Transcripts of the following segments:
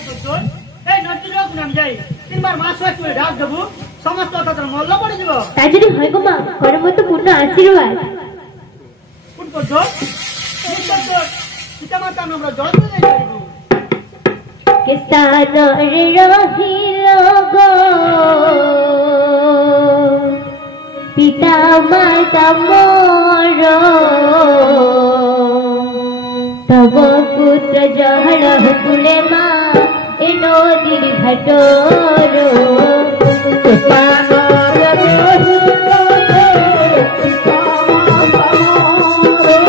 এই নদী লোক নাম যাই তিনবার মাস হয়ে ডাক দেবু সমস্ত কথা মল্ল পড়ে যাব তাই যদি হয় গো মা ঘরে মতো পূর্ণ আশীর্বাদ কোন করছো পিতা মাতা আমরা জল করে যাইব কিস্তান রে রহিল গো পিতা মাতা মোর তব পুত্র জহল কুলে মা এ নদীর ঘাটর কিস্তান রে রহিল গো পিতা মাতা মোর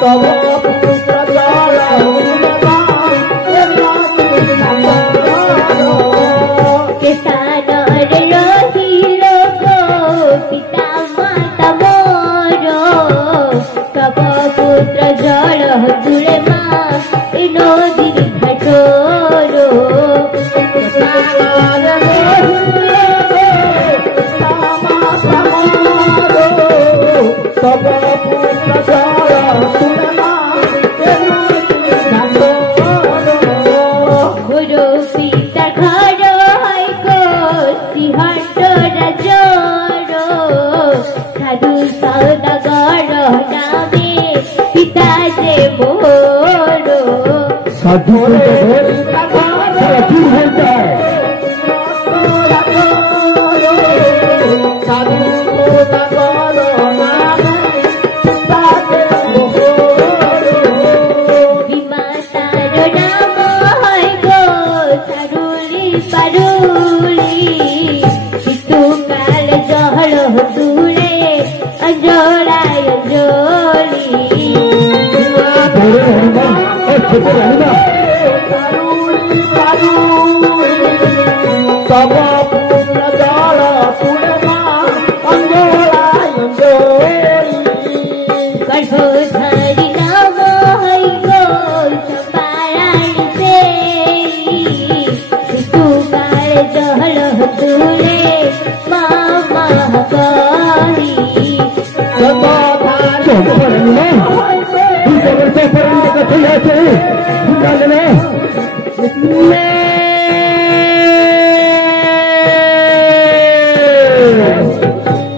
তব পুত্র জহল কুলে মা এ নদীর ঘাটর কিস্তান রে রহিল গো পিতা মাতা মোর তব পুত্র জল তুলে মা এ নদীর ঘাটর তব পুত্র জল তুলে মা এ নদীর ঘাটর গুরু পিতা ঘর হয় গো সিংহট রাজর সাধু সৌদাগর নামে পিতা যে মোর সাধু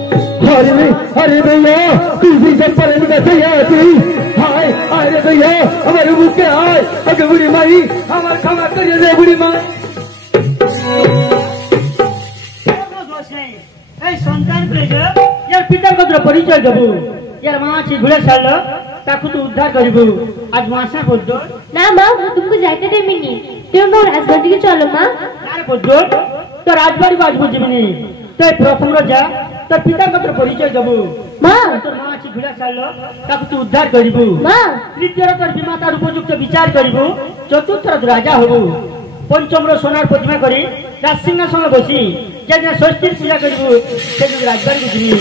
अरे भैया तुझी से परे में कैसे हाय अरे भैया हमारे मुझे आए अगर बुढ़ी माई हमारे खाना करिए रे बुढ़ी माई এই সন্তান প্রেজ ইয়ার পিতার কত পরিচয় দেব ইয়ার মা আছে ঘুরে ছাড়ল তাকে তো উদ্ধার করিব আজ মাসা পদ্য না মা वो तुमको जाते देमिनी তুমি মোর রাজবাড়ি কে চলো মা আরে পদ্য তো রাজবাড়ি বাজ বুঝিবিনি তো প্রথম রাজা তোর পিতার কত পরিচয় দেব মা তোর মা আছে ঘুরে ছাড়ল তাকে তো উদ্ধার করিব মা তৃতীয় তোর বিমাতার উপযুক্ত বিচার করিব চতুর্থ রাজা হব পঞ্চম সোনার প্রতিমা করি রাজসিংহাসনে বসি যেদিন ষষ্ঠীর পূজা করিব সেদিন রাজবাড়ি বুঝিবি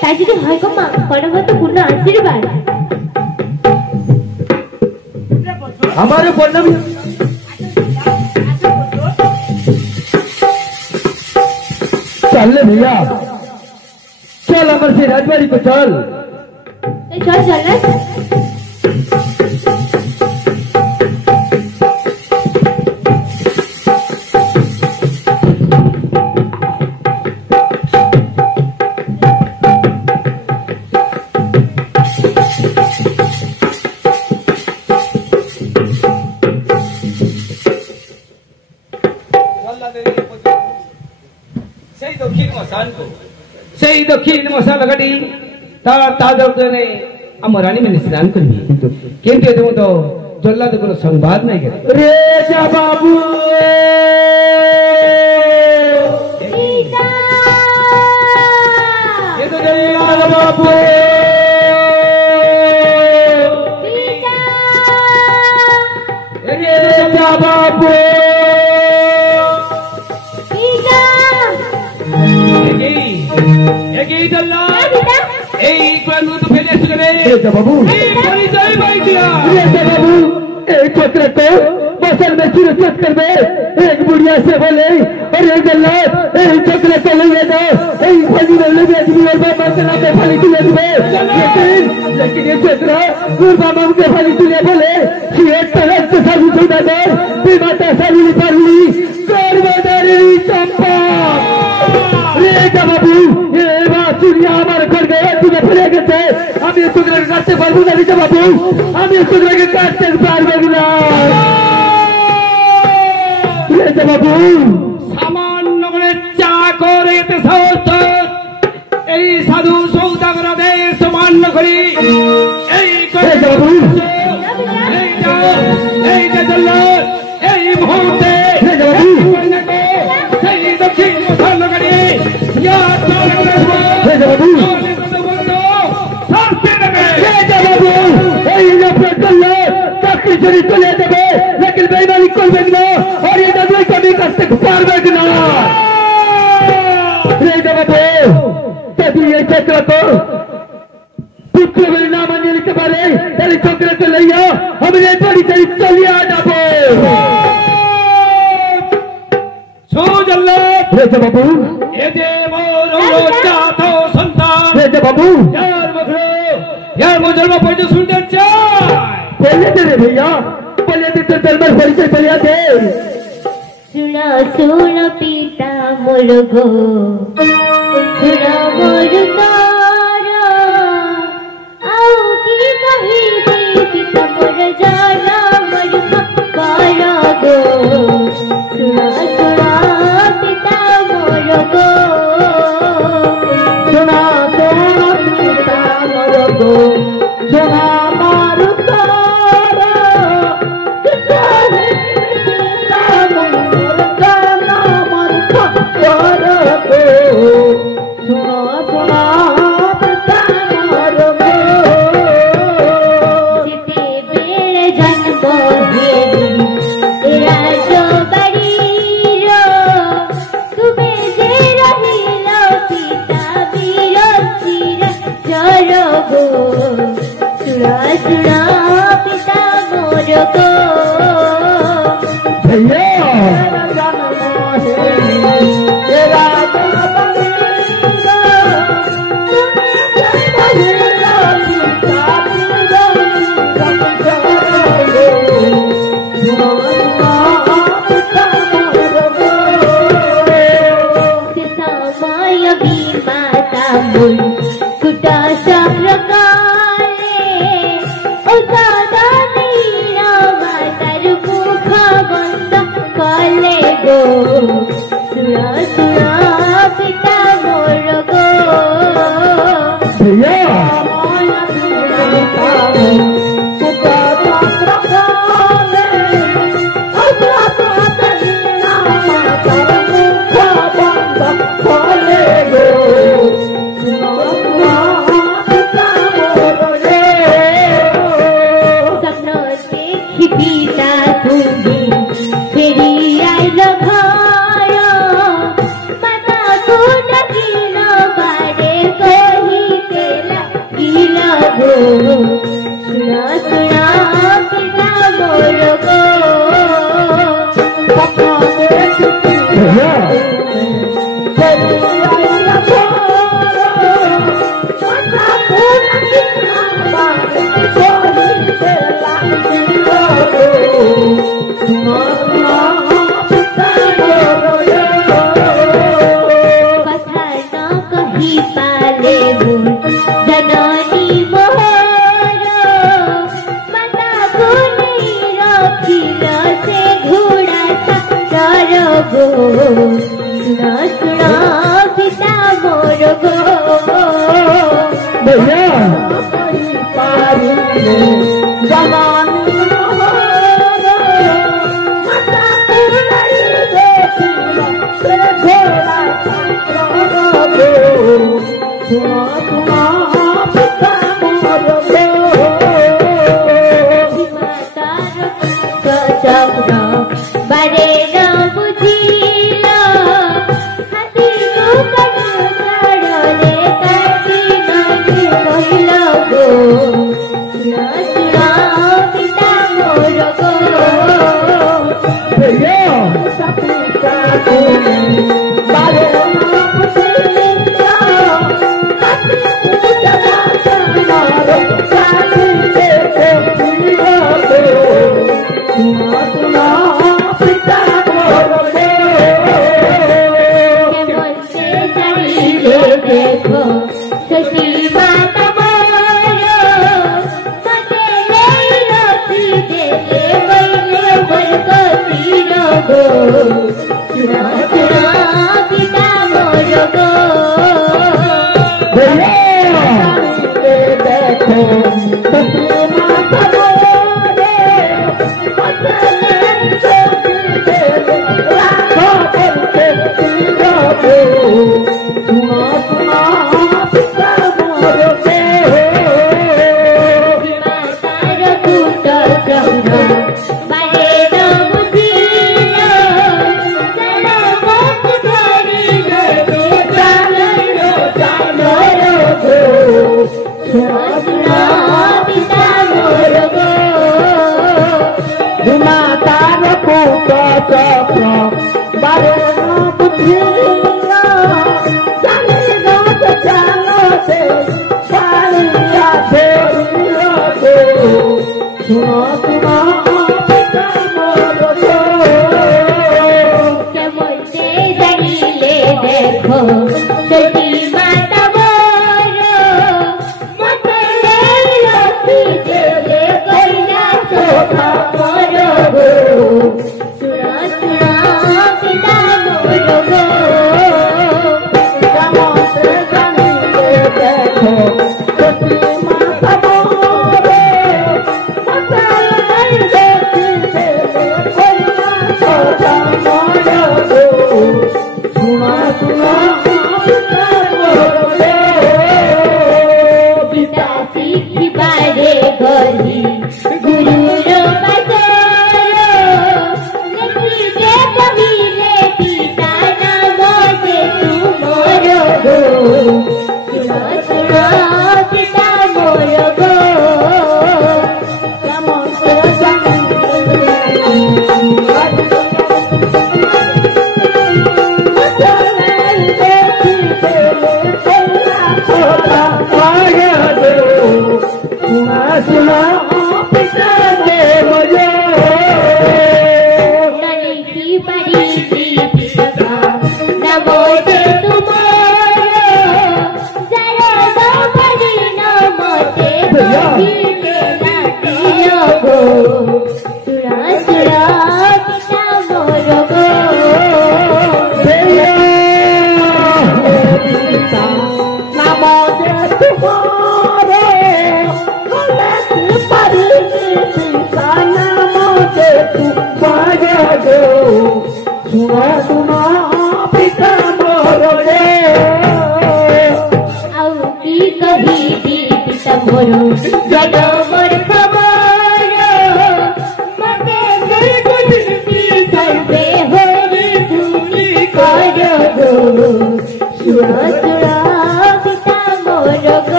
তাই যদি হয় গো মা ঘরে মতো পূর্ণ আশীর্বাদ हमारे पढ़ना भी चल भैया चल अमर से राजबाड़ी को चल चल चल ना সেই দক্ষিণ মশালা গাড়ি তার দর্জনে আমার রানী মানে স্নান করবি কিন্তু এদের মতো জল্লাদের কোনো সংবাদ নাই রে যা বাবু বাবু বাবু फसल में सुरक्षित कर दे। एक बुढ़िया से बोले अरे जल्लाद ए चक्र को ले दो ए फली में ले दे और बाबा के नाम पे फली तुले दे। लेकिन ये चक्र और बाबा के फली तुले बोले कि एक तरह से सारी सुना दे ते माता सारी पाली कर्मदारी चंपा रे बाबू ये बात सुनिया हमारे घर गए तुझे फले के थे हम ये चक्र के काटते पारबो ना रे बाबू हम ये चक्र के काटते पारबो ना रे बाबू सामान्य করে চা করে তে সহজ এই সাধু সৌদাগরদের সামান্য করি এই করে বাবু এই যে চললো এই মুহূর্তে সেই দক্ষিণ সামান্য করি ইয়া বাবু শাস্তি দেবে बाबू चाकरी चोरी चले देवे लेकिन बेईमानी कर ना और ये नजर कभी करते पारबे ना बाबू तभी ये चक्र को पुत्र मेरे नाम आने लिखते पारे तेरे चक्र को लिया हमने बड़ी तेरी चलिया जाबो बाबू ये जे मोरो चातो संतान बाबू यार मुझे पहले सुनते चाय पहले तेरे भैया पहले तो दरबार परिचय पहले थे सुना सुना पिता मुर्गो सुना मुर्गारा आओ की कही दे पिता मुर जाना मुर्गा कारा गो सुना सुना पिता मुर्गो सुना सुना पिता मुर्गो सुना सुना पिता मोरे बोलते जाइए देखो सती माता मोरो मते ले रोटी दे बोले बोल को पीरो गो सुना सुना पिता मोरो गो देखो सती माता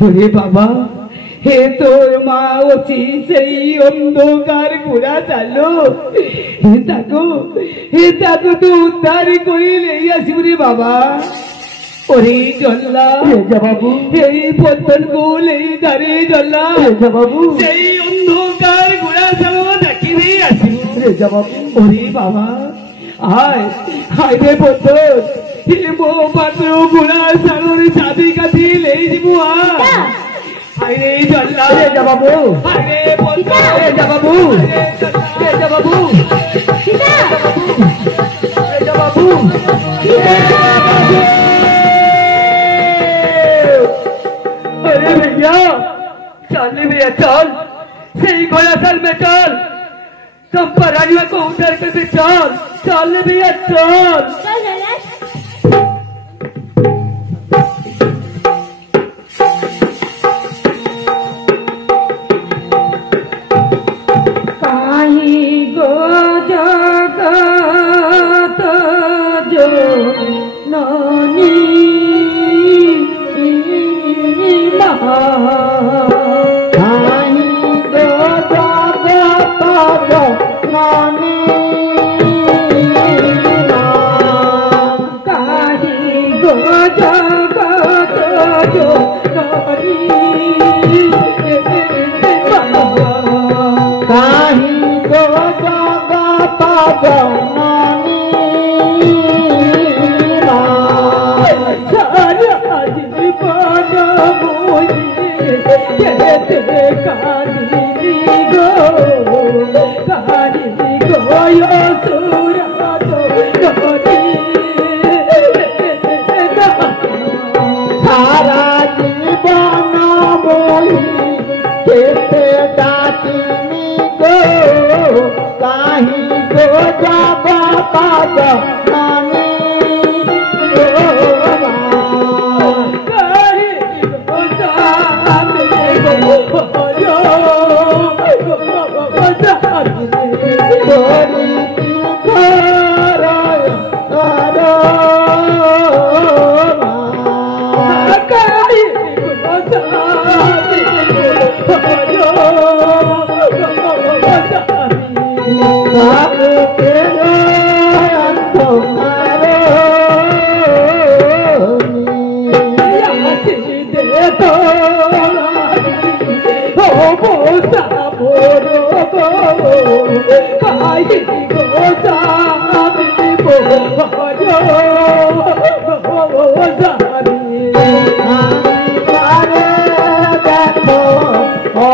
मोरे बाबा हे तोर मा अच्छी से अंधकार घोड़ा चालो हे ताको तू उद्धार कोई ले आसबुरे बाबा ओरे जल्ला बाबू हे पतन को ले धारे जल्ला बाबू से अंधकार घोड़ा चालो देखी आसबु बाबू ओरे बाबा हाय हाय रे पतन हे मो पात्र घोड़ा चालो चाबी काठी ले जीवु अरे जल्ला रे बाबू अरे बोलता रे बाबू रे बाबू सीता रे बाबू अरे भैया चल भैया चल सही घोड़ा साल में चल तुम परानियों को उधर करके चल भैया चल জগত জননী কাহি গো জগত জননী সারা জীবন মই কেতে কাঁদিনি গো কাঁদিনি গো সুরা জননী সারা জীবন মই কেতে ডাকিনি গো কাহি গো জগত জননী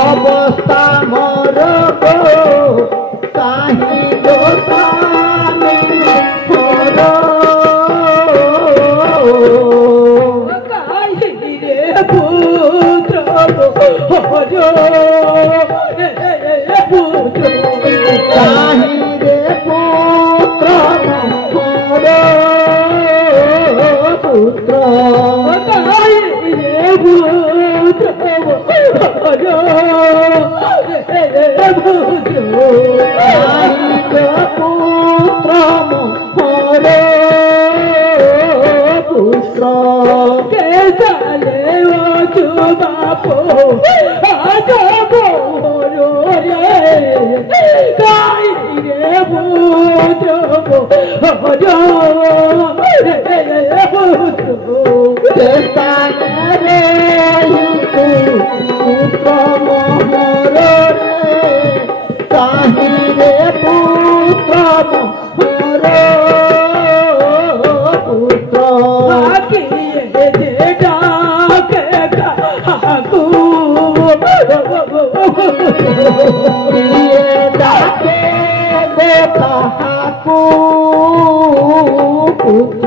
অবস্থা মর গো কাহি গো স্বামী মর কাহি রে পুত্র পুত্র কাহি রে পুত্র মর পুত্র কাহি রে পুত্র পুত্র মরে পুত্র কে সালে ও বাপো আজ বড় রে কাই রে পুত্র পুত্র রে পুত্র মহর রে কাহি রে পুত্র মহর পুত্র ডাকে দে কাহাকু পুত্র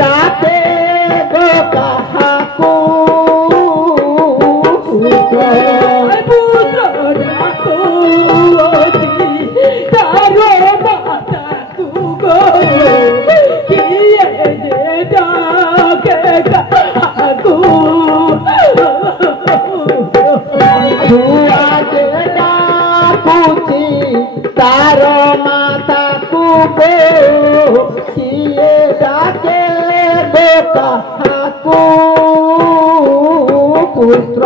ডাকে গো কাহাকু পুত্র তার মাতা কুবো কিয়ে ডাকে গো কাহাকু পুত্র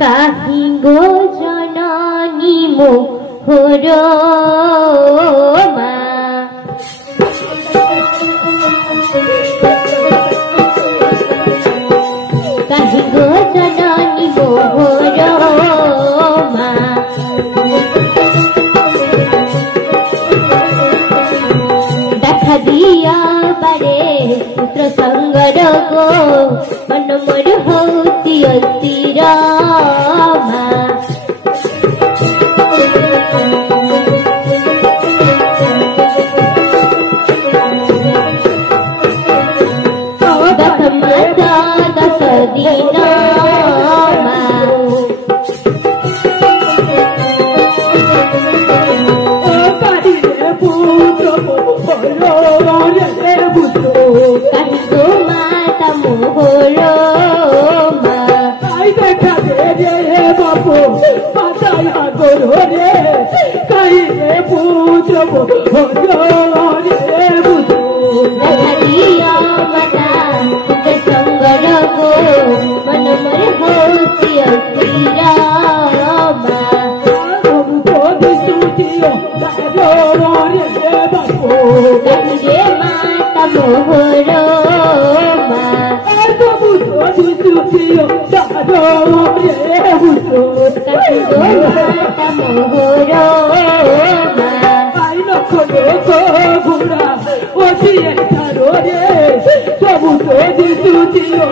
কাহি গো জননী মোহর মা কাহি গো জননী মোহর মা দেখা দিয়া বারে পুত্র সঙ্গর গো মন মোর হৌতি অস্থির মা দশ মাস 10 দিন মা কাহি গো মাতা মোহর মা দেখা দিয়া মাতা পুত্র সঙ্গর গো মন মোর রে পুত্র কাহি গো মাতা মোহর মা আই লক্ষ লোক ঘোড়া অতি এঠারো রে সবু তো দিতু দিও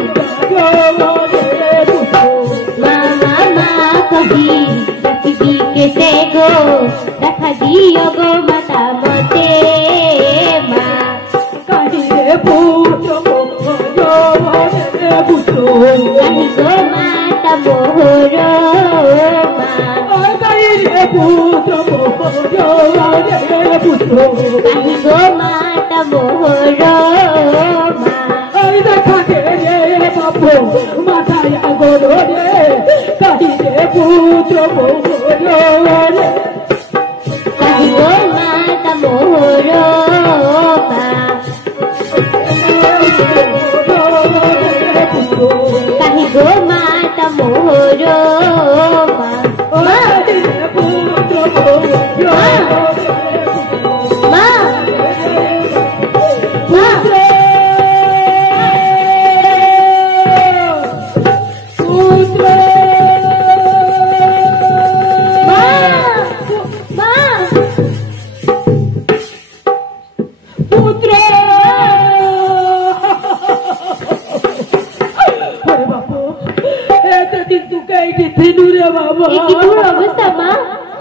রে পুত্র মা মা কহি রাখি কেতে গো দেখা দিও গো মাতা মতে মা কাহি রে পুত্র রে পুত্র কাহি গো মাতা মোহর মা কাহি রে পুত্র রে পুত্র কাহি গো মাতা মোহর মা এই দেখা রে বাপু মাথায় আগর রে কাহি রে পুত্র রে কাহি গো মাতা মোহর মা কাহি গো মাতা মোহর মা মা মা অবস্থা মা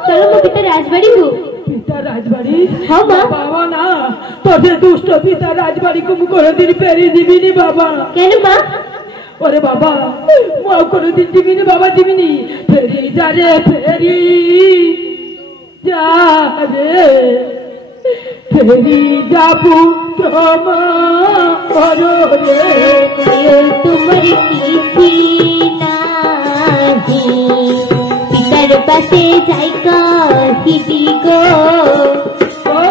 চলো মো পিতা রাজবাড়ি হু পিতা রাজবাড়ি হ্যাঁ মা বাবা না তোদের দুষ্ট পিতা রাজবাড়ি কমু কোনোদিন পেরিয়ে দিবিনি বাবা কেন মা ওরে বাবা মা কোনোদিন দিবিনি বাবা দিবিনি ফেরি যা রে ফেরি যা রে ফেরি যা পুত্র মা করো রে তোমার কিছু নাহি পিতার পাশে যাই কহিবি গো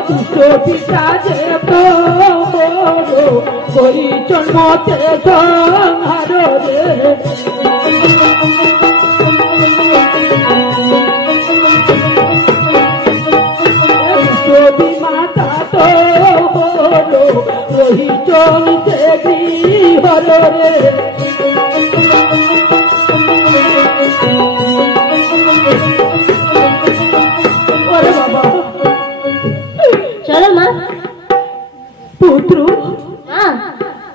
দুষ্ট পিতা যে করি জন্মতে সংহার রে মাতা তো রহি চলতে গৃহর রে ওরে বাবা চলো মা পুত্র মা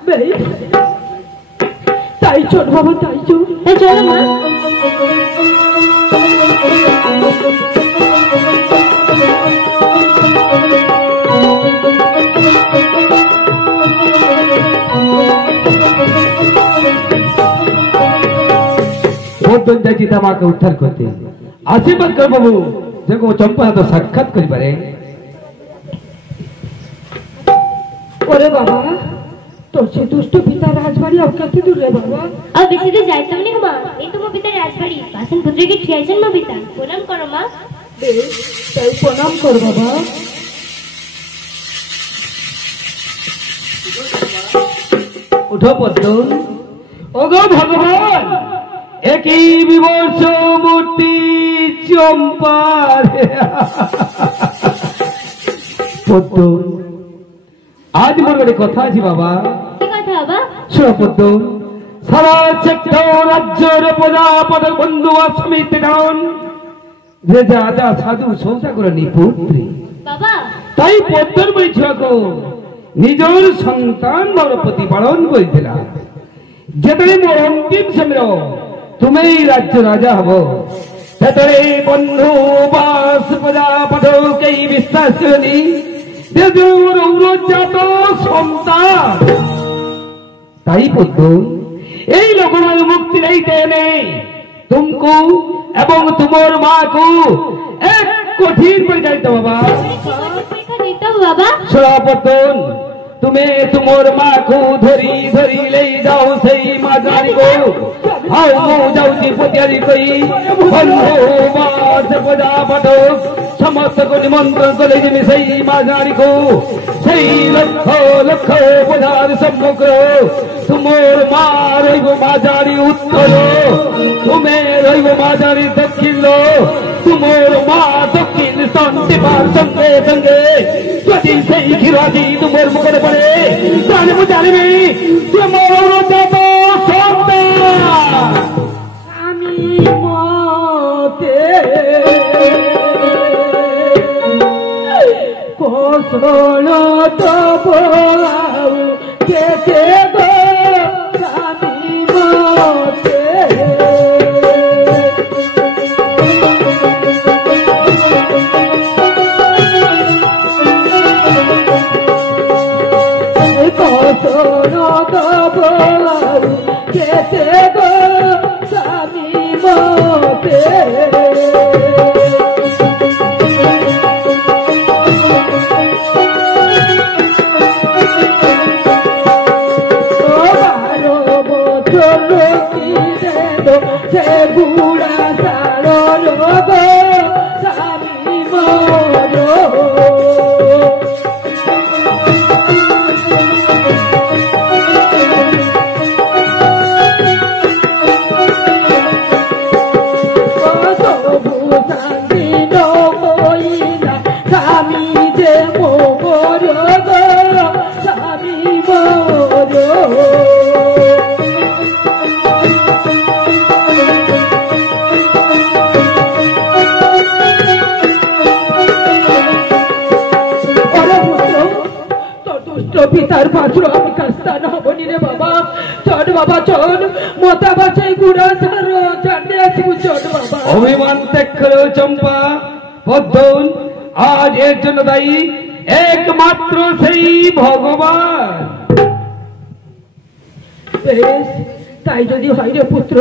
বেশ তাই চল বাবা তাই চল চলো মা বর্ধন যাইছি আমাকে উদ্ধার করতে আশীর্বাদ কর বাবু দেখো চম্পা তো সাক্ষাৎ করিবারে ওরে বাবা তোর সে দুষ্ট পিতা রাজবাড়ি আর কত দূর রে বাবা আর বেশি দূর যাইতাম নি মা এই তো মো পিতা রাজবাড়ি বাসন পুত্রকে ঠিয়াইছেন মো পিতা প্রণাম করো মা বেশ তাই প্রণাম কর বাবা উঠো পদ্ম ওগো ভগবান একই বিবর্ষ মূর্তি চম্পার পদ্ম আজ মোর গোটে কথা আছে বাবা কি কথা বাবা শোনো পদ্ম সারা সেক্টর রাজ্যের প্রজাপদ বন্ধু সমিত গান যে যা সাধু সৌদা করে নিপুত্রী বাবা তাই পদ্মর বই ছুয়াকো নিজের সন্তান বড় প্রতিপালন করেছিল যেতরে মোর অন্তিম সময় তুমি রাজ্য রাজা হব সেতরে বন্ধু বাস প্রজাপদ কেই বিশ্বাস করি জাত সন্তান তাই পদ্ম এই লোকমাল মুক্তি লইতে নেই তুমকু এবং তোমার মাকু এক কঠিন পরিচালিত বাবা পরীক্ষা দিতে বাবা সরাপতন তুমি তোমার মাকু ধরি ধরি লই যাও সেই মাঝারি কো হাও মো যাউছি পতিয়ারি কই বন্ধু বাস প্রজাপদ সমস্ত কো নিমন্ত্রণ করে যিনি সেই মাঝারি কো সেই লক্ষ লক্ষ প্রজার সম্মুখ তোমার মা রইব মাঝারি উত্তর তুমি রইব মাঝারি দক্ষিণ তোমার মা দক্ষিণ শান্তিবার সঙ্গে সঙ্গে যদি সেই ক্ষীরাদি তোমার মুখে পড়ে তাহলে মু জানিবি তোমার যত সন্তান কৌশল তব কেতে গো স্বামী মতে কৌশল তব কেতে গো স্বামী মতে সে বুড়া সারো রোগ স্বামী মর শান্তি নইলা স্বামী যে মোর গো স্বামী মর পিতার পাত্র আমি কাস্তান হবনি রে বাবা চট বাবা চট মোতা বাছাই গুড়া সারো চাটে আসবো চট বাবা অভিমান ত্যাগ করো চম্পা পদ্মন আজ এর জন্য দায়ী একমাত্র সেই ভগবান বেশ তাই যদি হয় রে পুত্র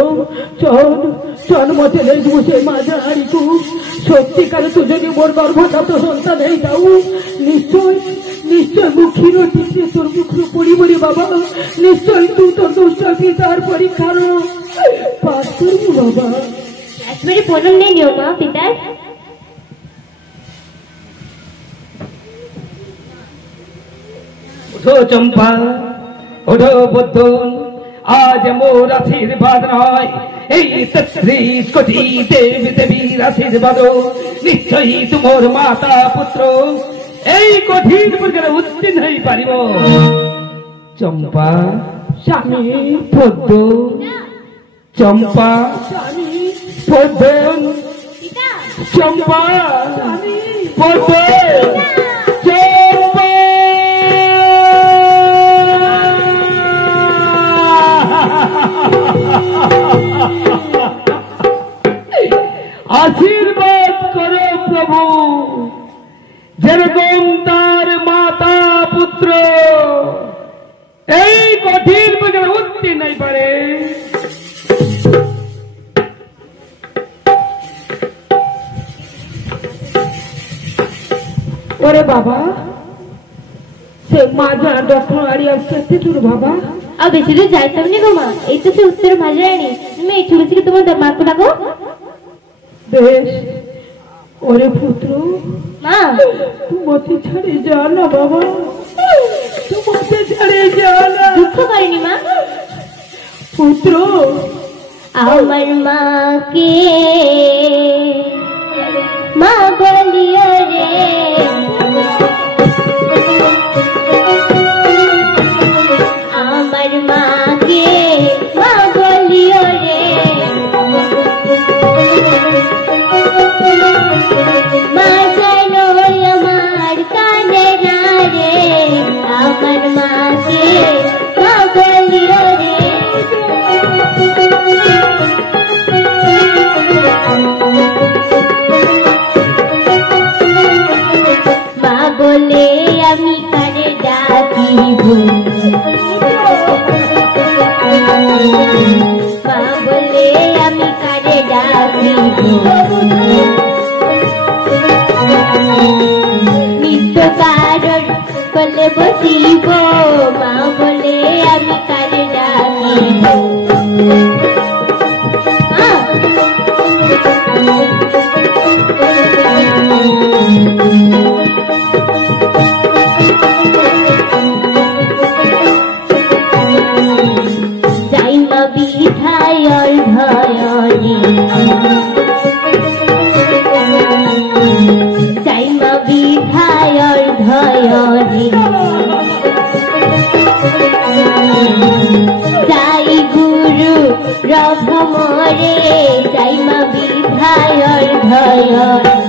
চল মতে লেগবো সে মাঝে হারিকু সত্যিকারে তুই যদি মোর গর্ভজাত সন্তান এই দাও নিশ্চয় নিশ্চয় মুখির টিকে তোর মুখর পড়িবরি বাবা নিশ্চয় তুই তোর দুষ্ট পিতার পরীক্ষার পাস করবি বাবা রাজবাড়ি প্রণাম নেই নিও মা পিতার ওঠো চম্পা ওঠো বদ্ধন আজ মোর আশীর্বাদ নয় এই ৩৩ কোটি দেবী দেবীর আশীর্বাদ নিশ্চয়ই তোমার মাতা পুত্র এই কঠিন পরীক্ষায় উত্তীর্ণ হয়ে পারিব চম্পা স্বামী পদ্ম চম্পা স্বামী পদ্ম চম্পা পদ্ম চম্পা আশীর্বাদ করো প্রভু যেরকম তার মাতা পুত্র এই কঠিন পরীক্ষায় উত্তীর্ণ হয়ে পারে ওরে বাবা সে মাজা ডক্টর আড়িয়া কেতে দূর বাবা আর বেশি দূর যাইতাম নি গো মা এই তো সে উত্তর মাঝরানি তুমি একটু বেশি তোমার মাকে ডাকো বেশ ওরে পুত্র মা তোমাকে ছাড়ে যা না বাবা তোমাকে ছাড়ে যা না দুঃখ করেনি মা পুত্র আমার মাকে মা বলিও রে আমার মাকে মা বলিও রে মা যেন আমার কানে না রে আমার মাকে মা বলিও রে মা বলে আমি কানে ডাকিব মা বলে আমি কানে ডাকিব নিত্য কারণ বলে বসিব মা বলে আমি কানে ডাকিব যাইমা বিধায়র ভয়নি যাইমা বিধায়র ভয়নি যাই গুরু রভমরে যাইমা বিধায়র ভয়নি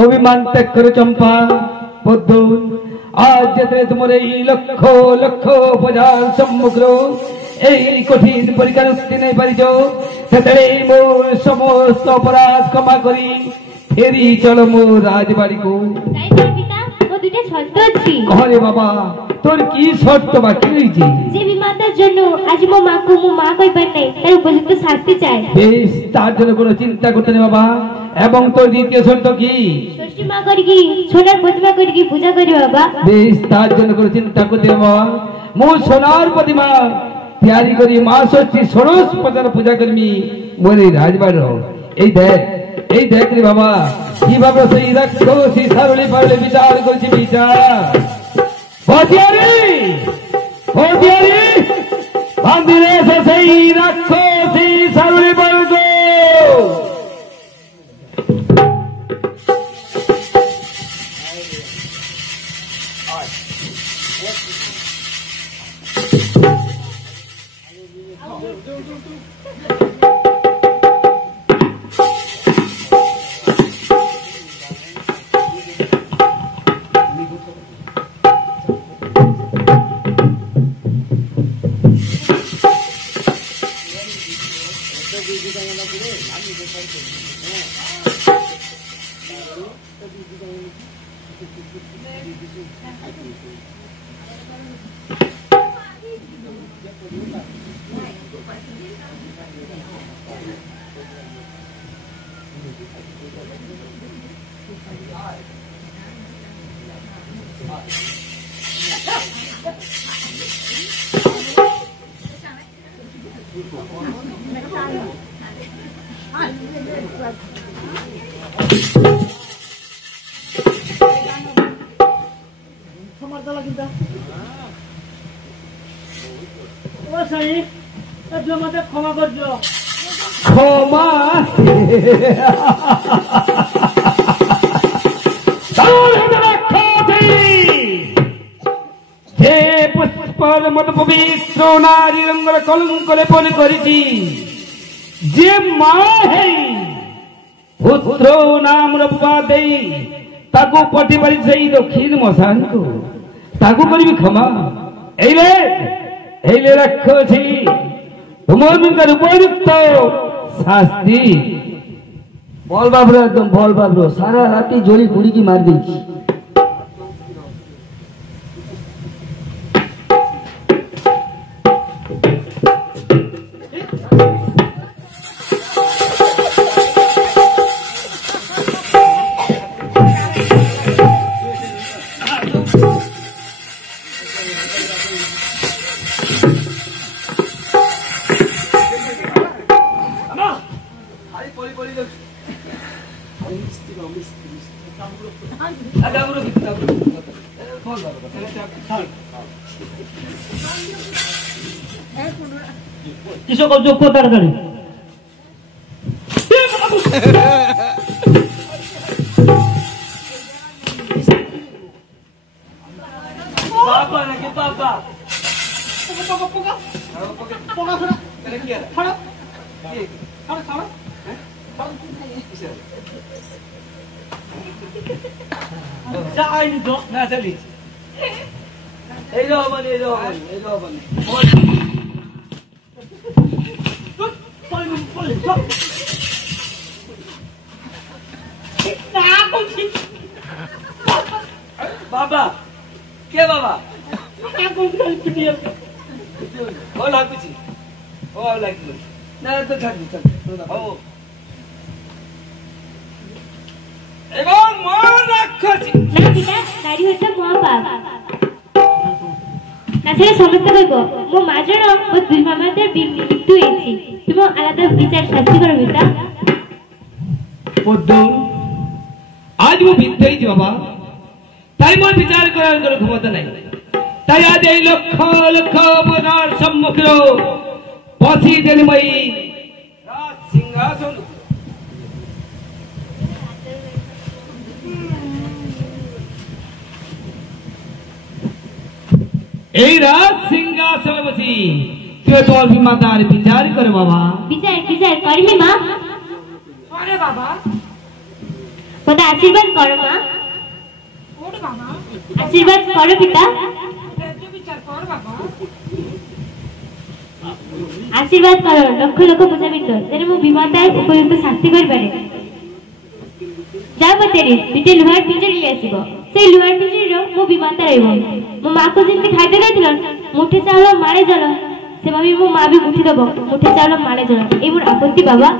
অভিমান ত্যাগ করে চম্পা পদ্ম আজ যেতে তোমার এই লক্ষ লক্ষ প্রজার সম্মুখে এই কঠিন পরীক্ষার উত্তীর্ণ পারিছ সেতে মোর সমস্ত অপরাধ ক্ষমা করি ফেরি চলো মো রাজবাড়ি কো। তাই তো পিতা, ও দুইটা শর্ত আছে। কহরে বাবা, তোর কি শর্ত বাকি রয়েছে? যে বিমাতার জন্য আজ মো মাকে মো মা কইবার নাই, তার উপযুক্ত শাস্তি চাই। বেশ, তার জন্য কোনো চিন্তা করতে নেই বাবা। এবং তোর দ্বিতীয় শর্ত কি? ষষ্ঠী মা করিকি সোনার প্রতিমা করিকি পূজা করি বাবা। বেশ, তার জন্য কোনো চিন্তা করতে নেই বাবা। মো সোনার প্রতিমা তৈরি করি মা ষষ্ঠী ষোড়শ প্রচার পূজা করবি মোরে রাজবাড়ি। এই দেখ রে বাবা, কিভাবে সেই রাক্ষসী সারুলি পারলে বিচার করছি। বিচার বান্দিরে সেই রাক্ষসী সারুলি পারল। ক্ষমা করছো, ক্ষমা যে পুষ্পর মত পবিত্র নারী রঙ্গর কলঙ্ক লেপন করেছি, যে মা হেই পুত্র নাম রূপা দেই তাকে পটি পারি সেই দক্ষিণ মশানকু, তাকে করবি ক্ষমা। এইলে রাক্ষসী তোমার উপযুক্ত শাস্তি। বল বাবরো, একদম বল বাবরো, সারা রাতে জড়ি পুড়ি কি মার দিয়েছি। কিসব করছো তাড়াতাড়ি? না চলি এই বাবা কে বাবা ও লাগুছি ও লাগলো না তো থাকবি এবং মন রাখছি না পিতা, নারী হইতে মহাপাপ। তাছাড়া সমস্ত কইব মো মা জন ও দুই মামাদের মৃত্যু হয়েছি, তুমি আলাদা বিচার শাস্তি করো পিতা। পদ্ম আজ মো বিদ্যে হয়েছি বাবা, তাই মোর বিচার করার কোনো ক্ষমতা নাই। তাই আজ এই লক্ষ লক্ষ অপরার সম্মুখে বসি জন্ময়ী রাজ সিংহাসন। এই রাজ সিংহাসনে বসি তুই তোমার বিমাতার বিচার করে বাবা। বিচার বিচার করবি মা? আরে বাবা, কোথা আশীর্বাদ করো মা, ওরে বাবা, আশীর্বাদ করো পিতা, রাজ্য বিচার কর বাবা। আশীর্বাদ করো লক্ষ লক্ষ পূজাবিন্দ যেন মো বিমাতার উপযুক্ত শাস্তি করিপারে। जा बतेरी दुटे लुहार पिंजरी आसीबो से लुहार पिंजरी मो विमानता रहबो मो मां को जिंदे खाइते रहथिल मुठे चावल माळे जल से भाबी मो मां भी मुठी दबो मुठे चावल माळे जल ए मोर आपत्ति बाबा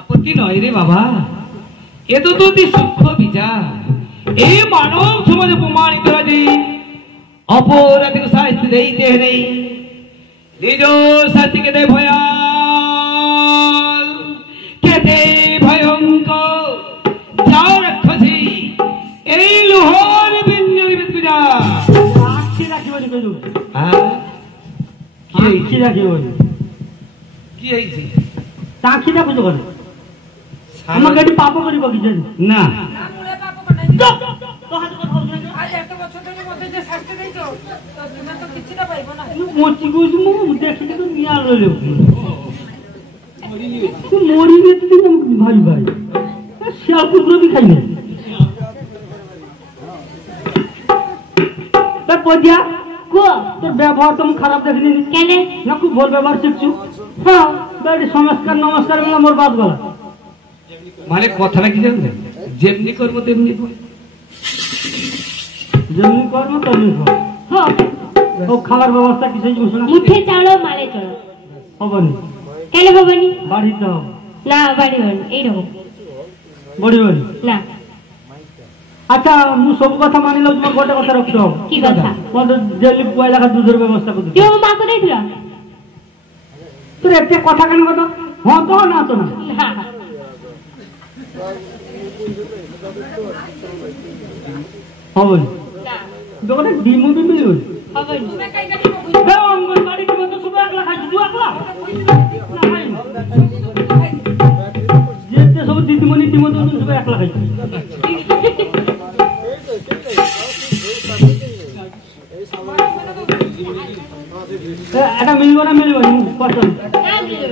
आपत्ति नय रे बाबा ए तो ती सूक्ष्म विचार ए मानव समाज प्रमाणित राजी अपराधी को शास्ति देते नहीं निजो शास्ति के दे भयाल के दे भयंकर जा रखसी ए लोहर बिन्जर बित गुजा आखी राखिबनी कहलु हां आखी राखिबनी की आइछि ताखी ना बुझो करे हम गडी पाप करी बगिजन ना ନା ମୁଁ ଏ ପାପ ବନାଇ तो हाथ को खाऊ ଆଜି ଏତେ ବର୍ଷ ଧରି ମୋତେ ଯେ ଶାସ୍ତି ଦେଇଛ ତ ତୁମେ ତ କିଛିଟା ପାଇବ ନା मोची को मु देखि तो निया ले तू मोरी में तो तुम भाई भाई श्याल कुकुर भी खाइने तो पदिया को तो व्यवहार तुम खराब देखनी केने ना खूब भोल व्यवहार शिखछु हां बड़ी नमस्कार नमस्कार में मोर बात गला माने कथा की जान जेमनी करबो तेमनी को जमीन कर्म तभी हो हां ओ खावार व्यवस्था किसे घोषणा मुठे चावल माळे जल हबनी केले हबनी बाड़ी तो ना बाड़ी बन ए रहो बड़ी बड़ी ना अच्छा मु सब कथा मानि लो तुम गोटे कथा रखतो की कथा मत जेली पयला का दूधर व्यवस्था कर त्यो मां को देथिला तू एते कथा कन कथा हां तो ना तो ना ना हबनी ना दोने डिमु भी मिलियो हबनी ତୁମେ କାଇଁ କାଟିବ बे अंगनवाड़ी के तो सब एकला खाइ तू एकला ना खाइ जेते सब दीदीमणि टीम तो सब एकला खाइ এটা মিলব না মিলব পছন্দ না দিলো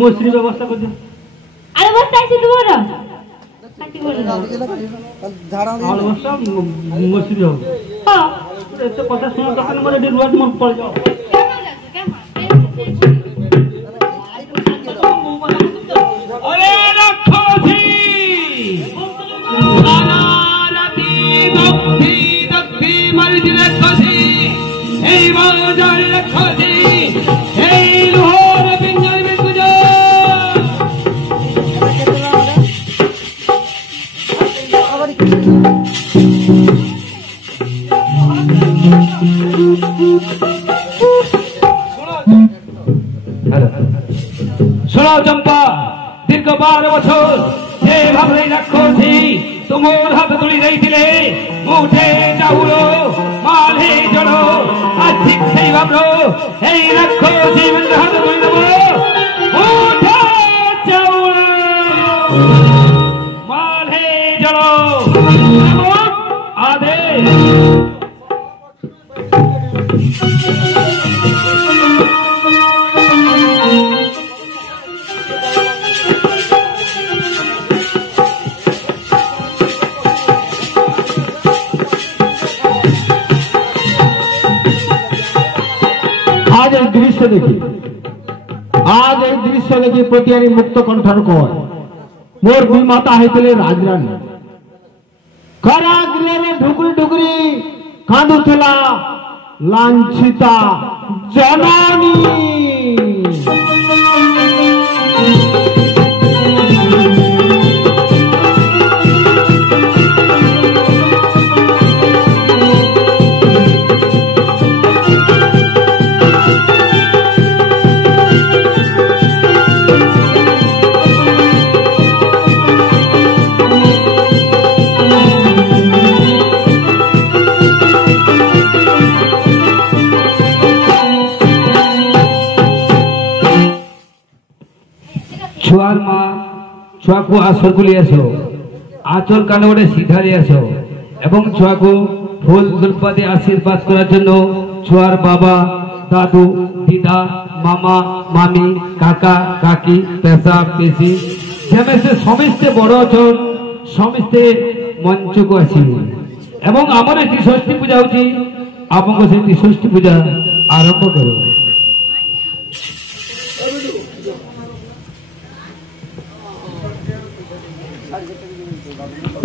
মশরি ব্যবস্থা করে দিন আরে বস্তা আছে তোমার কাটি বলে দাও আর ব্যবস্থা মশরি হবে হ্যাঁ এত কথা শোনা তখন মরে এটি রোজ মন পড়ে যাও अरे रखो थी सारा राती दब्बी दब्बी मर्ज रखो थी हे बाजार रखो थी हे लोहर बिंजर में गुजो सुनो चंपा दीर्घ 12 বছর যে ভাবে রাখো থি তোমার হাত তুলি দেইছিলে মুঠে চাউল মালে জড় আধিক সেই ভাবলো এই রাখো জীবন হাত তুলি দেব মুঠে চাউল মালে জড় আদেশ आज এই দৃশ্য দেখি आज এই দৃশ্য দেখি পটিয়ারি মুক্ত কণ্ঠর কয় মোর দুই মাতা হইতলে রাজরানী কারাগৃহে ঢুকুরি ঢুকুরি কাঁদুথিলা লাঞ্ছিতা জননী छुआर माँ छुआ को आसर को ले आसो आचल कांड गोटे सीधा ले आसो एवं छुआ को फूल दुलपादे आशीर्वाद करार जन्य छुआर बाबा दादू दीदा मामा मामी काका काकी पेशा पेशी जेमे से समिस्ते बड़ अचल समिस्ते मंच को आसवे एवं आमर त्रिषष्ठी पूजा होची आपको से त्रिषष्ठी पूजा आरंभ करो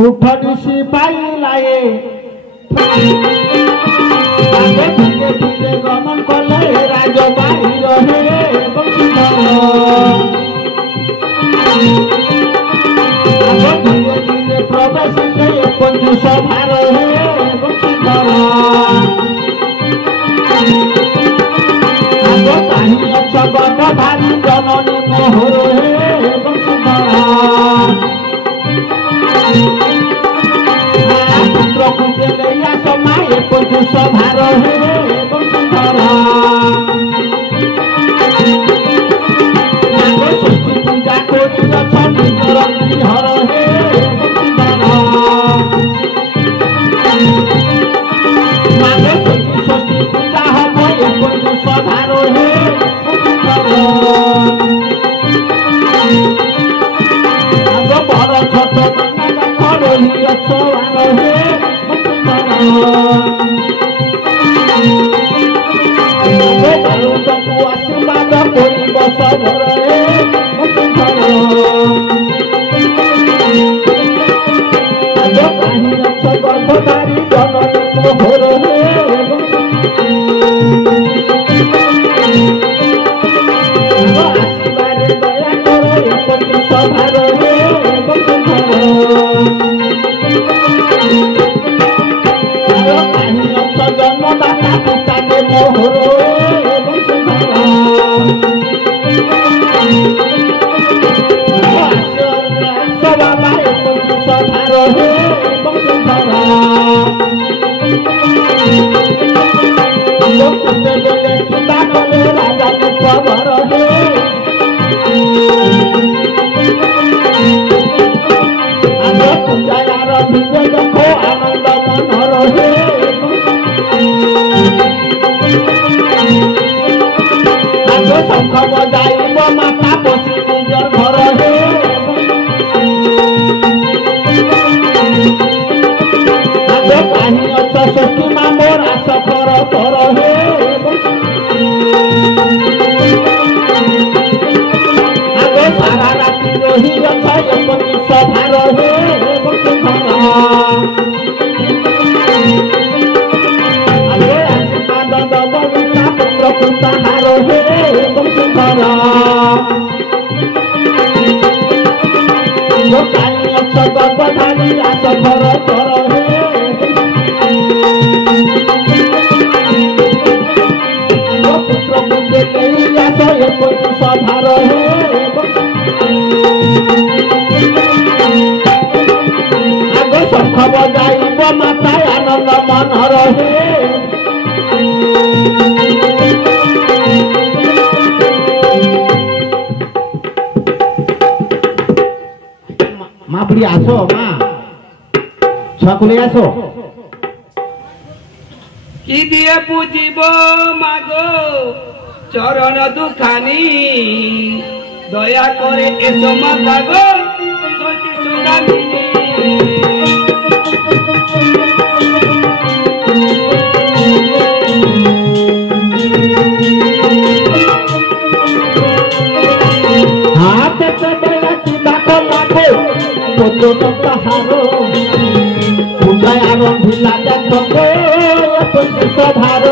উঠনিশি পাইলায়ে আগে ধীরে ধীরে গমন করলে রাজ বাহির হে বংশীধর আগে ধীরে ধীরে প্রবেশ হে পঞ্চু সভার হে বংশীধর আগে কাহি অচ্ছ গর্ভধারী জননী মোহর হে বংশীধর পুত্র খুঁজে লইয়া সমায়ে পঞ্চু সভার হে বংশীধর আগে ষষ্ঠী পূজা করিয়াছ নিজর গৃহর হে বংশীধর মাগে ষষ্ঠী পূজা হব এ পঞ্চু সভার হে বংশীধর আগে বড় ছোট রহিয়াছ আর হে বংশীধর আগে বালুকଙ୍କୁ আশীর্বাদ করিব সবর হে বংশীধর আগে কাহি অচ্ছ গর্ভধারী জননী মোহর হে আশীর্বাদে দয়া কর এ পঞ্চু সভার হে বংশীধর জন্মদাতা পিতাকে মোহর বংশীধর বাবা পঞ্চু সভার হে বংশীধর বেলে কিবা কলে রাজা খবর হে আগে পূজার ভিজে দেখো আনন্দ মনর হে আগে শঙ্খ বজাইব মাতা বসি নিজর ঘর হে আগে কাহি অচ্ছ ষষ্ঠী মা মোর আশ ঘর কর হে আগে সারা রাতি রহিয়াছ এ পঞ্চু সভার হে বংশীধর আগে আশীর্বাদ দব বিনা পুত্র পুতাহার হে বংশীধর কাহি অচ্ছ গর্ভধারী আশ ঘর কর হে পুত্র পুত্রে লইয়াছ এ পঞ্চু সভার হে আগে শঙ্খ বজাইব মাতায় আনন্দ মনর হে মা বুড়ি আসো মা সকলে আসো কি দিয়ে বুঝিব মাগো চরণ দুখানি দয়া করে এসো মাতা গো সতী সুদামিনী হাতে বেলা কিবা কলাগো পদ্ম তাহার পূজায় আরম্ভিলা দেখো গো পঞ্চু সভার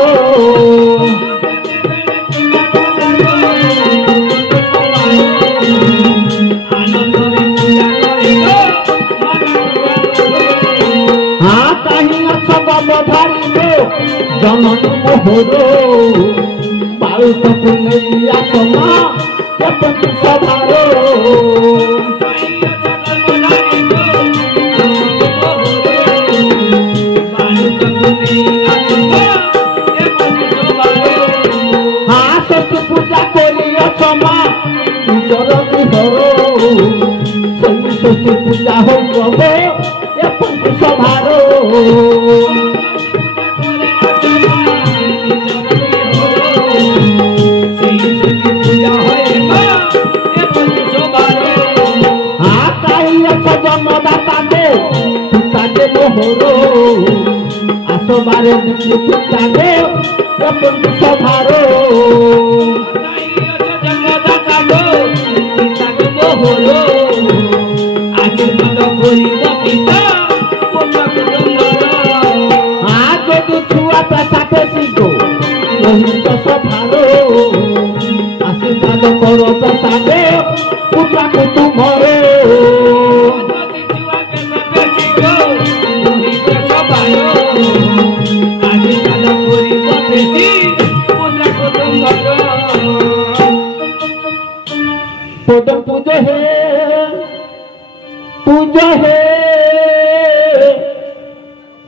কাহি অচ্ছ গর্ভধারী জননী মোহর বালুকଙ୍କୁ লইয়া সমা এ পঞ্চু সভার ষষ্ঠী পূজা করিয়াছ মা নিজর গৃহর সেই ষষ্ঠী পূজা হব এ পঞ্চু সভার কাহি অচ্ছ জন্মদাতা দে পিতাকে মোহর আসবারে দেখি পিতাকে এ পঞ্চু সভার জন্মদাতা গো পিতাকে মোহর আশীর্বাদ করিব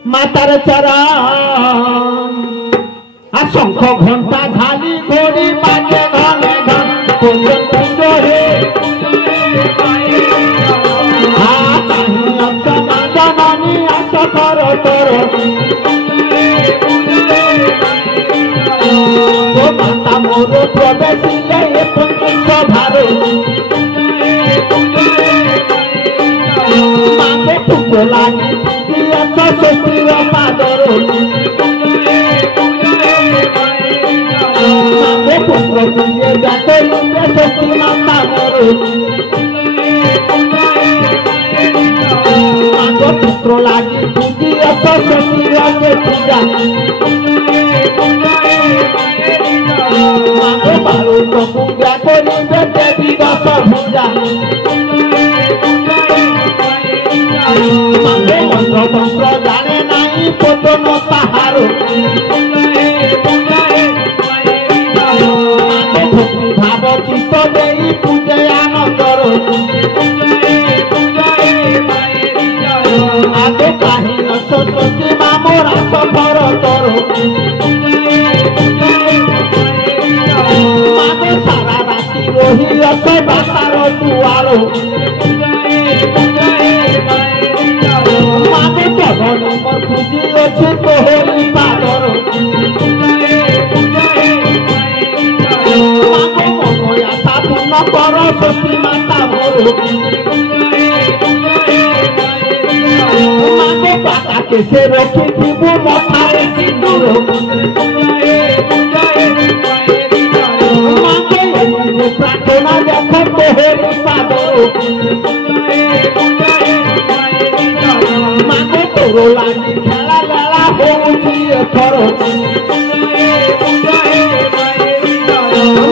মাতার চরণ আর শঙ্খ ঘন্টা ঝালি ঘড়ি বাজে ঘনে ঘন কোজন পুজো হে জননী আস কর তোর মাতা মোর প্রবেশিলে পঞ্চ ভারত মাকে পুজো লাগি দিয়েছ শ্বশুর পাদর মাকে পুত্র দিয়ে যাতে শ্বশুর মাতা মোর মাকে পুত্র লাগি দিয়েছ শ্বশুরকে পূজা মাকে বারুদ পূজা করিবে দেবী দশ ভূজা মাকে মন্ত্রতন্ত্র জানে নাই পতন তাহার মাকে ভক্তি ভাব চিত্ত দেই পূজে আনন্দর আগে কাহিন সরস্বতী মামর আস কর তোর মাকে সারা রাতি রহিয়াছ বাসার দুয়ার মাকে চরণ খুঁজি অছি তোহরি পাদর মাকে মন আশা পূর্ণ কর সতী মাতা মোর মাকে পাতা কেসে রখিথিব মথারে সিন্দুর মাকে প্রার্থনা দেখ তোহরি পাদর মাকে তোর লাগি খেলা বেলা হଉଛି এথর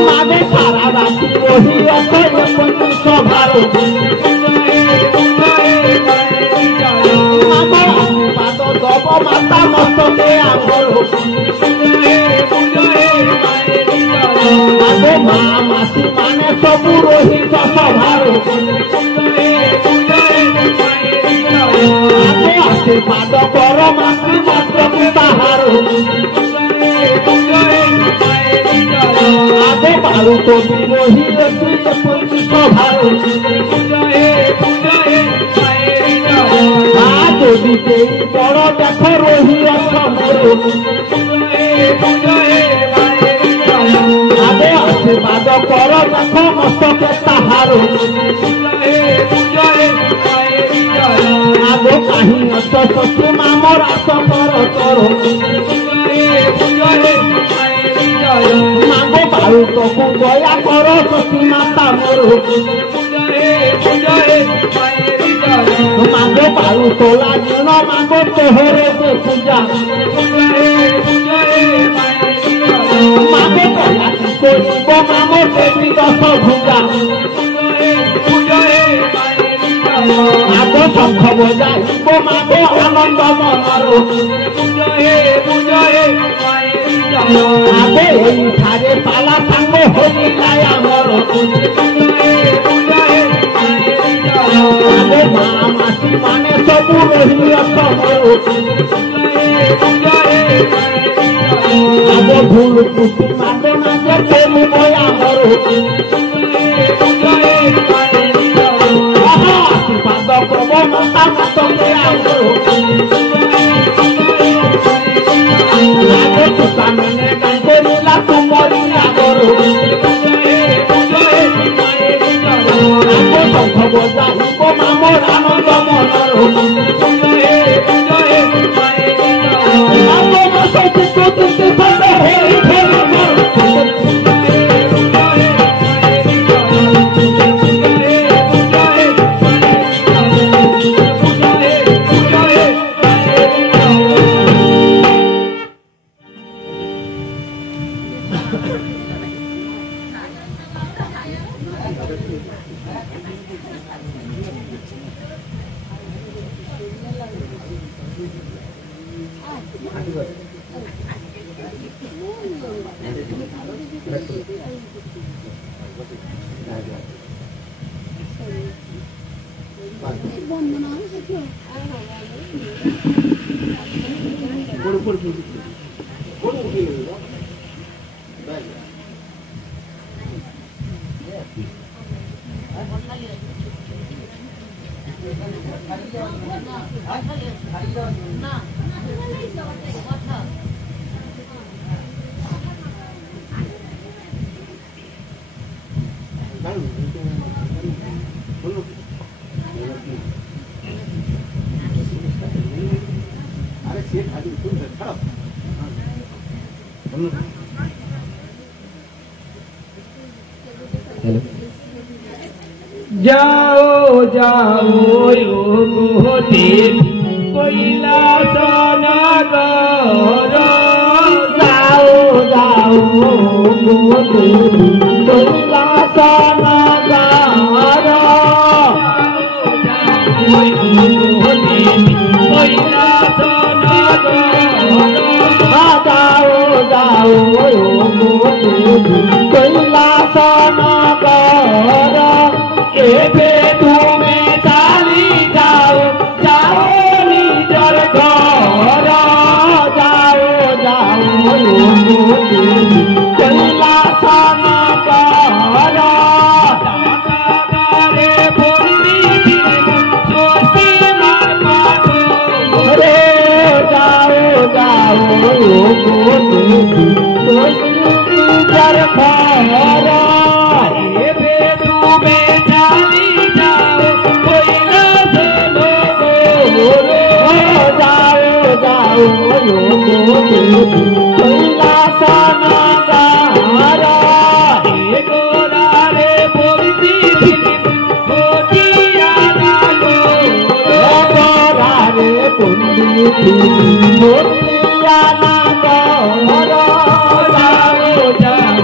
মাকে সারা রাতি রহিয়াছ সভার মাকে আশীর্বাদ দব মাতা মস্তকে আমার মাকে মা মাসি মানে সবু রহিত সভার আশীর্বাদ কর মাতৃ মাত্রকে তাহার আগে পারু তো রহিলে সভার যদি সেই বড় দেখ রহিয়াছ আগে আশীর্বাদ কর দেখ মস্তকে তাহার আগে কাহিন সরস্বতী মামর আস কর তোর মাগো বায়ু তকু দয়া কর সতী মাতা মোর মাগো বায়ু তোলা দিন মাগো তোহরে যে পূজা মাগো কলা করিব মামো দেবী দশ ভূজা মাগো শঙ্খ বজাইব মাগো আনন্দ মনর আগে এই ঠারে পালা সাঙ্গ হইলাই আমার আগে মা মাসি মানে সবু রহিয়াছ আগে ভুল খুশি মাগে মাগে করিব আমার আশীর্বাদ প্রভ মাতা মতকে আমার আগে তুকানে গান করিলা তুমরি আগর আগে শঙ্খ বজাইব মামর আনন্দ মনর আগে বসতি কতিতে সবে হরি ফেরি जाओ जाओ यो देव कैलास नगर जाओ जाओ कैलास नगर जाओ जाओ कैलास नगर एबे तुमे चाली जाओ जाओ निजर घर जाओ जाओ कैलास नगर रे बंदी सोची रे जाओ जाओ निजर घर एबे तुमे चाली जाओ कैलास नगर जाओ जाओ कैलास नगर गोरारे बंदी मोटिया गोरारे पंडित मोतिया नगर जाओ जाओ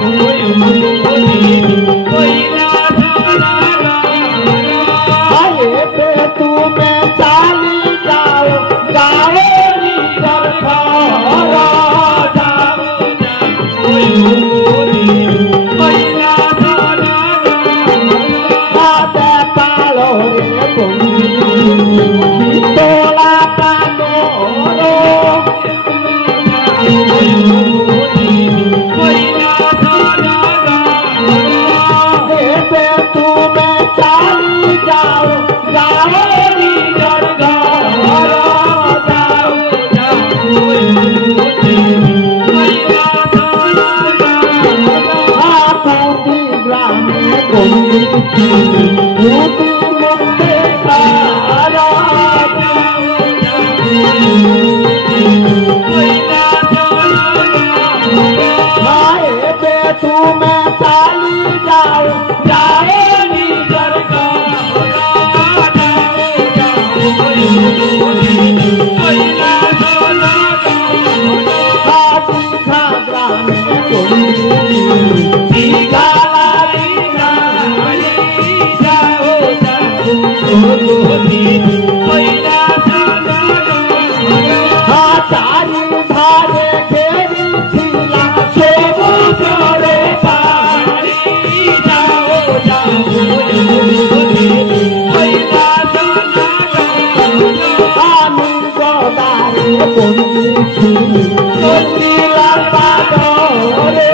आए पे तुम्हें चाली जाओ जाओ निजर घर आते पालो रे पंडित तोला पालो पे तुम्हें चाली जाओ जाओ निजर घर आपकी ग्रामे पंडित मुक्ति सारा आए पे तुम्हें चाली जाओ जाओ निजर घाघरा में चारी धारे घेरी खिला सोबो चोरे पानी जाओ आनी गोदारे पंडित सोचिला पादरे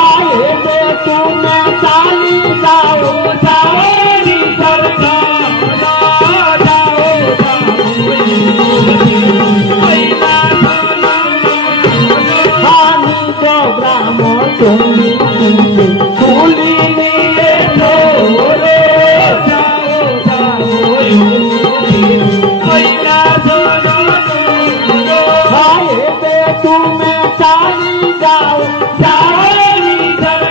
आए पे तुम्हें चाली जाओ जाओ निजर हानि को ग्राम तुली निये छोरे आए पे तुम्हें चाली जाओ जाओ निजर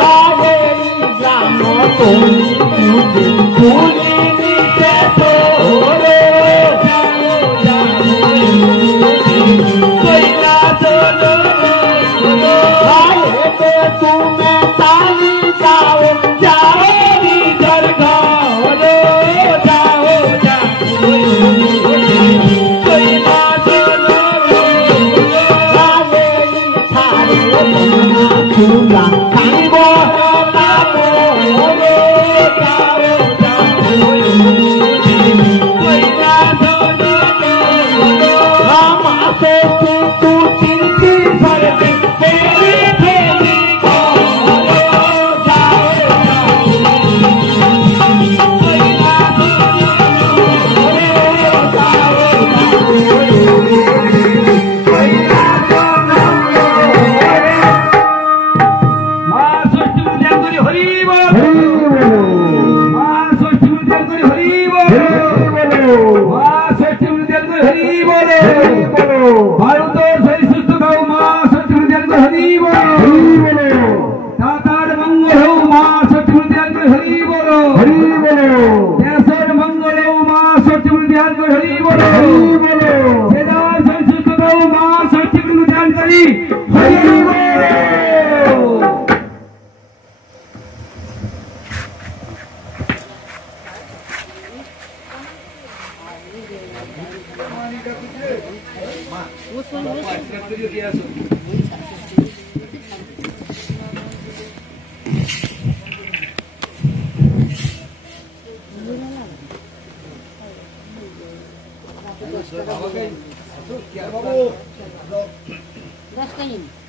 हावेरी ग्राम तुली निये छोरे आए पे तुम्हें चाली जाओ जाओ निजर घर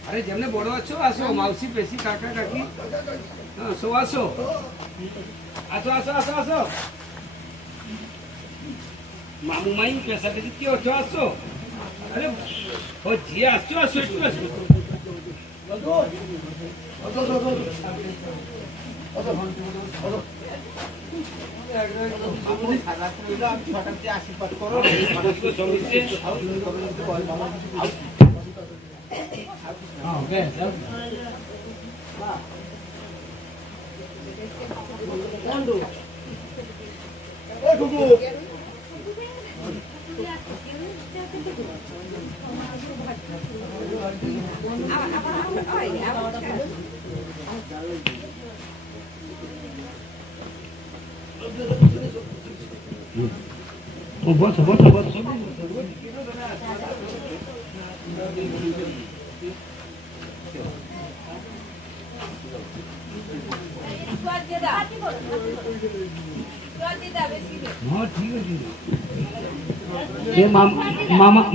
अरे जेमने बड़ो अच्छो आसो माउसी पेशी काका काकी हाँ सो आसो आसो आसो आसो आसो मामू माई पैसा के क्यों अच्छो आसो अरे ओ जी आसो आसो इतना आसो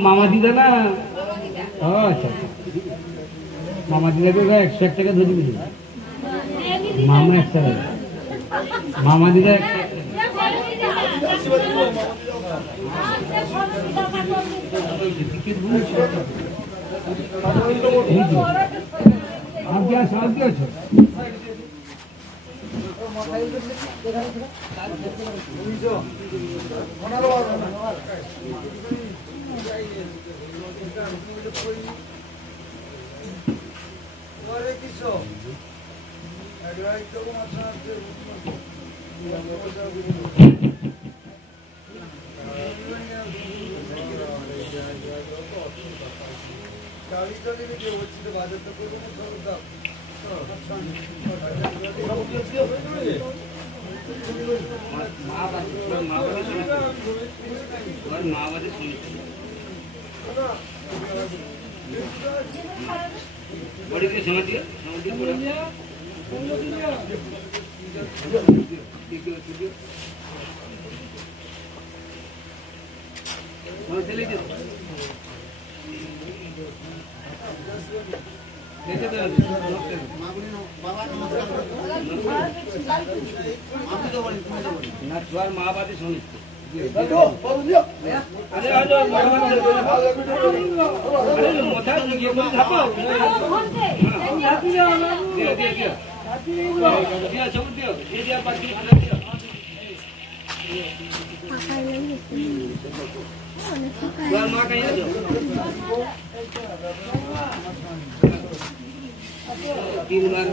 मामा दीदा ना अच्छा मामा दीदा को 101 টাকা ধরে দিবি मामा 1 টাকা मामा दीदा आप क्या साथ दिया छो बड़ी के समझ गया माँ बात सुनी अरे आज मोटा ये बोल धापो दिया सब दियो ये दिया बाकी दिया माँ कहीं आ जाओ 3 बार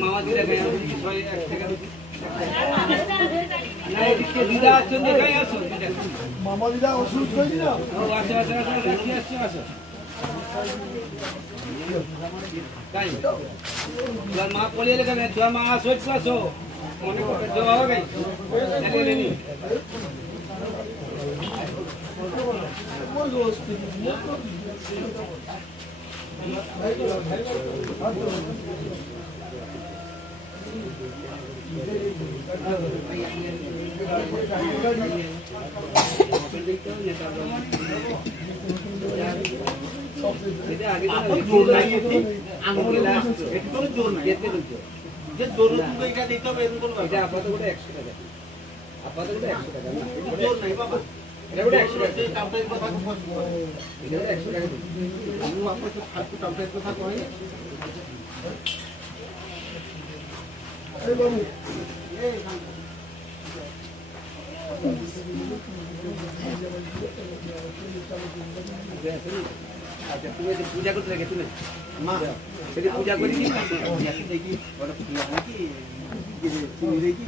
मामा दिदा गया सोई 1 টাকা नहीं दिके दिदा आछो ने कहीं आछो मामा दिदा ओषुध কই দিনা ও আচ্ছা আচ্ছা আচ্ছা কি আসছো আসো কাই তোর মা পলিয়ে লাগা না তোর মা আসো আসো মনে করে যাও হবে গাই চলে লেনি জোর নাই আঙুল একটু জোর নাই যে জোর এটা দিতে হবে এরকম কোনো এটা আপাতত করে 100 টাকা আপাতত করে 100 টাকা না জোর নাই বাবা এটা করে 100 টাকা কাউন্টারের কথা বলবো এটা করে 100 টাকা আমি আপনাকে ফালতু কাউন্টারের কথা কই আরে বাবু এই আচ্ছা তুমি যে পূজা করতে লাগে তুমি মা সেটা পূজা করি কি দেখি বড় পূজা নাকি চিনি দেখি